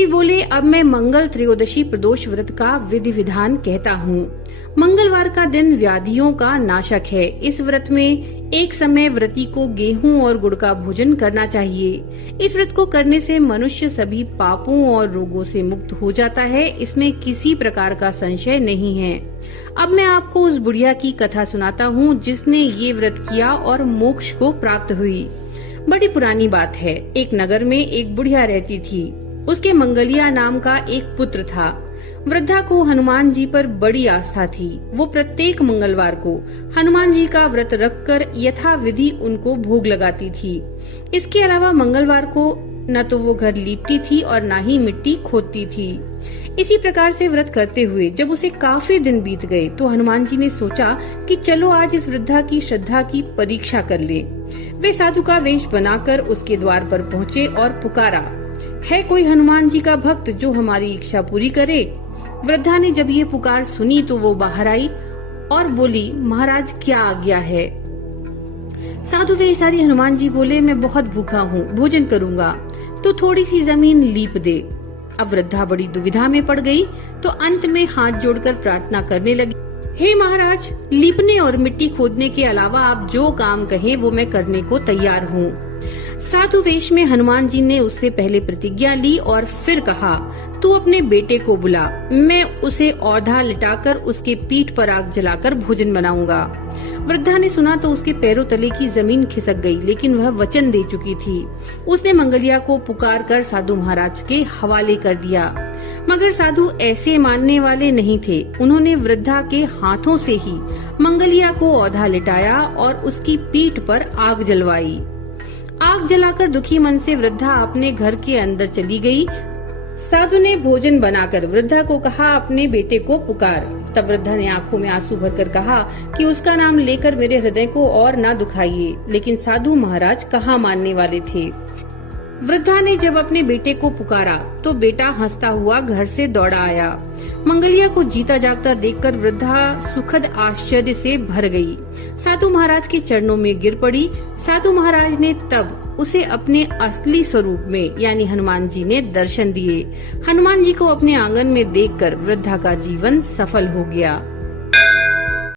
जी बोले, अब मैं मंगल त्रयोदशी प्रदोष व्रत का विधि विधान कहता हूँ। मंगलवार का दिन व्याधियों का नाशक है। इस व्रत में एक समय व्रती को गेहूं और गुड़ का भोजन करना चाहिए। इस व्रत को करने से मनुष्य सभी पापों और रोगों से मुक्त हो जाता है। इसमें किसी प्रकार का संशय नहीं है। अब मैं आपको उस बुढ़िया की कथा सुनाता हूँ जिसने ये व्रत किया और मोक्ष को प्राप्त हुई। बड़ी पुरानी बात है। एक नगर में एक बुढ़िया रहती थी। उसके मंगलिया नाम का एक पुत्र था। वृद्धा को हनुमान जी पर बड़ी आस्था थी। वो प्रत्येक मंगलवार को हनुमान जी का व्रत रखकर यथाविधि उनको भोग लगाती थी। इसके अलावा मंगलवार को न तो वो घर लीपती थी और न ही मिट्टी खोदती थी। इसी प्रकार से व्रत करते हुए जब उसे काफी दिन बीत गए तो हनुमान जी ने सोचा कि चलो आज इस वृद्धा की श्रद्धा की परीक्षा कर ले। वे साधु का वेश बनाकर उसके द्वार पर पहुँचे और पुकारा, है कोई हनुमान जी का भक्त जो हमारी इच्छा पूरी करे? वृद्धा ने जब ये पुकार सुनी तो वो बाहर आई और बोली, महाराज क्या आज्ञा है? साधु वेशधारी हनुमान जी बोले, मैं बहुत भूखा हूँ, भोजन करूँगा तो थोड़ी सी जमीन लीप दे। अब वृद्धा बड़ी दुविधा में पड़ गई तो अंत में हाथ जोड़कर प्रार्थना करने लगी, हे महाराज, लीपने और मिट्टी खोदने के अलावा आप जो काम कहें वो मैं करने को तैयार हूँ। साधु वेश में हनुमान जी ने उससे पहले प्रतिज्ञा ली और फिर कहा, तू अपने बेटे को बुला, मैं उसे औधा लिटाकर उसके पीठ पर आग जलाकर भोजन बनाऊंगा। वृद्धा ने सुना तो उसके पैरों तले की जमीन खिसक गई, लेकिन वह वचन दे चुकी थी। उसने मंगलिया को पुकार कर साधु महाराज के हवाले कर दिया। मगर साधु ऐसे मानने वाले नहीं थे। उन्होंने वृद्धा के हाथों से ही मंगलिया को औधा लिटाया और उसकी पीठ पर आग जलवाई। आग जलाकर दुखी मन से वृद्धा अपने घर के अंदर चली गई। साधु ने भोजन बनाकर वृद्धा को कहा, अपने बेटे को पुकार। तब वृद्धा ने आंखों में आंसू भरकर कहा कि उसका नाम लेकर मेरे हृदय को और ना दुखाइए। लेकिन साधु महाराज कहाँ मानने वाले थे। वृद्धा ने जब अपने बेटे को पुकारा तो बेटा हंसता हुआ घर से दौड़ा आया। मंगलिया को जीता जागता देखकर वृद्धा सुखद आश्चर्य से भर गई। साधु महाराज के चरणों में गिर पड़ी। साधु महाराज ने तब उसे अपने असली स्वरूप में यानी हनुमान जी ने दर्शन दिए। हनुमान जी को अपने आंगन में देखकर वृद्धा का जीवन सफल हो गया।